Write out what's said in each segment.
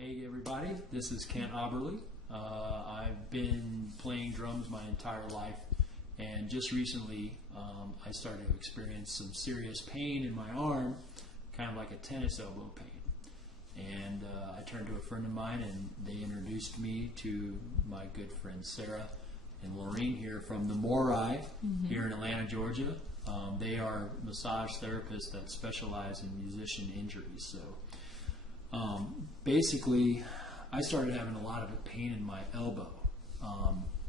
Hey everybody, this is Kent Aberle. I've been playing drums my entire life, and just recently I started to experience some serious pain in my arm, kind of like a tennis elbow pain. And I turned to a friend of mine, and they introduced me to my good friends Sarah and Lorraine here from the Moirai here in Atlanta, Georgia. They are massage therapists that specialize in musician injuries. So basically, I started having a lot of pain in my elbow.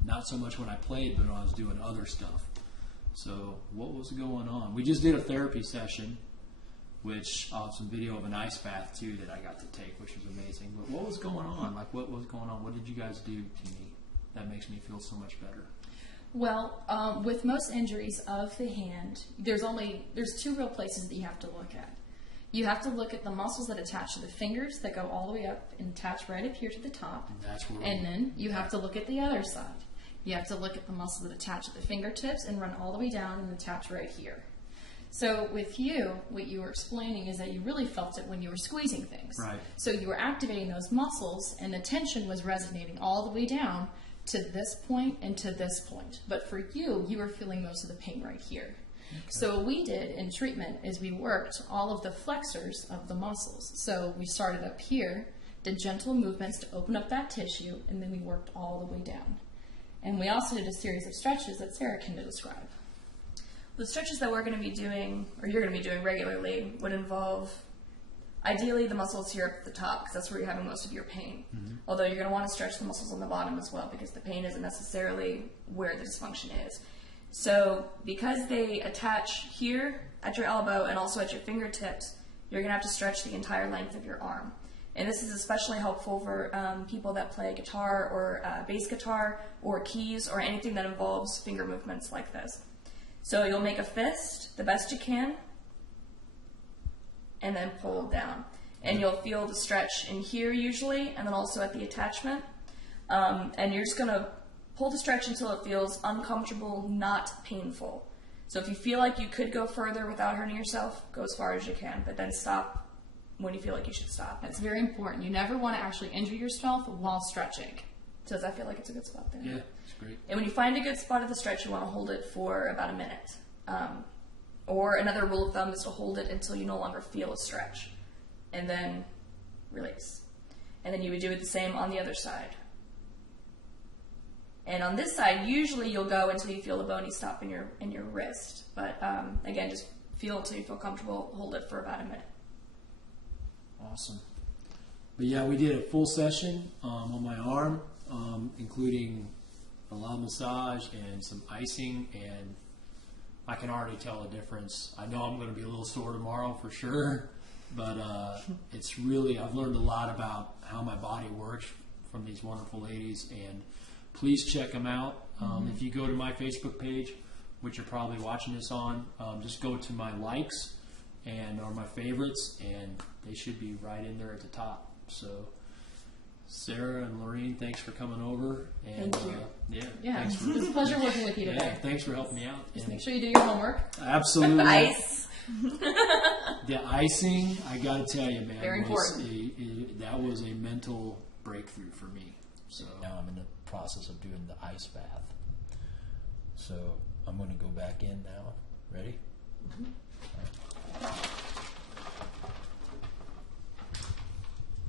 Not so much when I played, but when I was doing other stuff. So what was going on? We just did a therapy session, which some video of an ice bath too that I got to take, which was amazing. But what was going on? Like, what was going on? What did you guys do to me that makes me feel so much better? Well, with most injuries of the hand, there's two real places that you have to look at. You have to look at the muscles that attach to the fingers that go all the way up and attach right up here to the top. And then you have to look at the other side. You have to look at the muscles that attach at the fingertips and run all the way down and attach right here. So with you, what you were explaining is that you really felt it when you were squeezing things. Right. So you were activating those muscles, and the tension was resonating all the way down to this point and to this point. But for you, you were feeling most of the pain right here. Okay. So what we did in treatment is we worked all of the flexors of the muscles. So we started up here, did gentle movements to open up that tissue, and then we worked all the way down. And we also did a series of stretches that Sarah can describe. The stretches that we're going to be doing, or you're going to be doing regularly, would involve ideally the muscles here at the top, because that's where you're having most of your pain. Although you're going to want to stretch the muscles on the bottom as well, because the pain isn't necessarily where the dysfunction is. So because they attach here at your elbow and also at your fingertips, you're going to have to stretch the entire length of your arm. And this is especially helpful for people that play guitar or bass guitar or keys or anything that involves finger movements like this. So you'll make a fist the best you can and then pull down. And you'll feel the stretch in here usually, and then also at the attachment. And you're just going to pull the stretch until it feels uncomfortable, not painful. So if you feel like you could go further without hurting yourself, go as far as you can, but then stop when you feel like you should stop. That's very important. You never want to actually injure yourself while stretching. So does that feel like it's a good spot there? Yeah, it's great. And when you find a good spot of the stretch, you want to hold it for about a minute. Or another rule of thumb is to hold it until you no longer feel a stretch. And then release. And then you would do it the same on the other side. And on this side, usually you'll go until you feel the bony stop in your wrist. But again, just feel until you feel comfortable. Hold it for about a minute. Awesome. But yeah, we did a full session on my arm, including a lot of massage and some icing, and I can already tell a difference. I know I'm going to be a little sore tomorrow for sure, but it's really, I've learned a lot about how my body works from these wonderful ladies, and please check them out. If you go to my Facebook page, which you're probably watching this on, just go to my likes or my favorites, and they should be right in there at the top. So Sarah and Lorraine, thanks for coming over. And, Thank you. Thanks for, it was a pleasure working with you today. Yeah, thanks for helping me out. Just make sure you do your homework. Absolutely. Ice. The icing, I got to tell you, man, Very important. That was a mental breakthrough for me. So now I'm in the process of doing the ice bath. So I'm going to go back in now. Ready?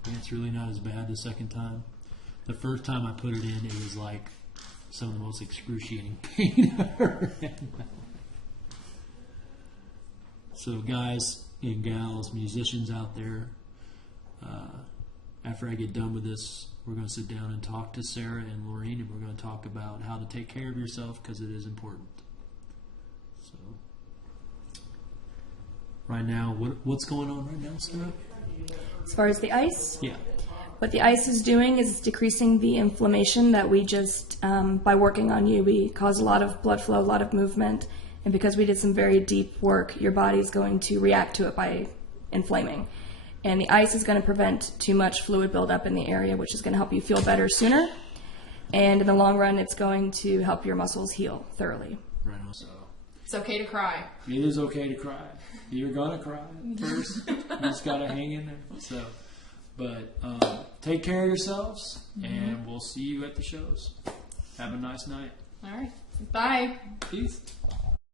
Yeah, it's really not as bad the second time. The first time I put it in, it was like some of the most excruciating pain I've ever had. So guys and gals, musicians out there, after I get done with this, we're going to sit down and talk to Sarah and Lorraine, and we're going to talk about how to take care of yourself, because it is important. So right now, what's going on right now, Sarah? As far as the ice? Yeah. What the ice is doing is it's decreasing the inflammation that we just, by working on you, we cause a lot of blood flow, a lot of movement. And because we did some very deep work, your body is going to react to it by inflaming. And the ice is going to prevent too much fluid buildup in the area, which is going to help you feel better sooner. And in the long run, it's going to help your muscles heal thoroughly. Right on. So It's okay to cry. it is okay to cry. You're gonna cry first. You just gotta hang in there. So But take care of yourselves, and we'll see you at the shows. Have a nice night. All right. Bye. Peace.